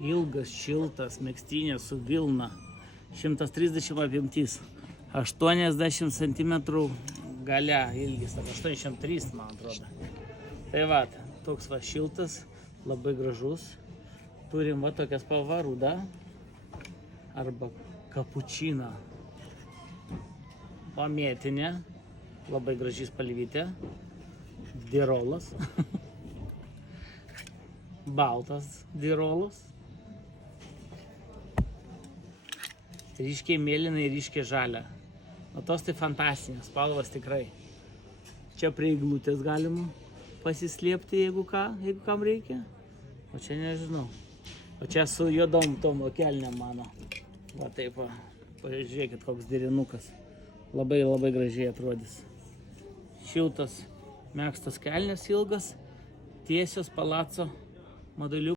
Ilgas, šiltas, megztinė su vilna. 130 apimtis. 80 cm galia ilgis. 83, man atrodo. Tai va, toks va šiltas, labai gražus. Turim va tokias spalva ruda arba kapučina. Pamėtinė, labai graži spalvytė. Dirolas. Baltas dirolas. Ryškiai mėlyna ir ryškiai žalia. O tos tai fantastinės spalvas tikrai. Čia prie iglutės galima pasislėpti, jeigu kam reikia. O čia nežinau. O čia su juodom tom kelnėm mano. Va taip va. Pažiūrėkit, koks derinukas. Labai gražiai atrodys. Šiltas, megztas kelnės ilgas, tiesios palaco modeliukas.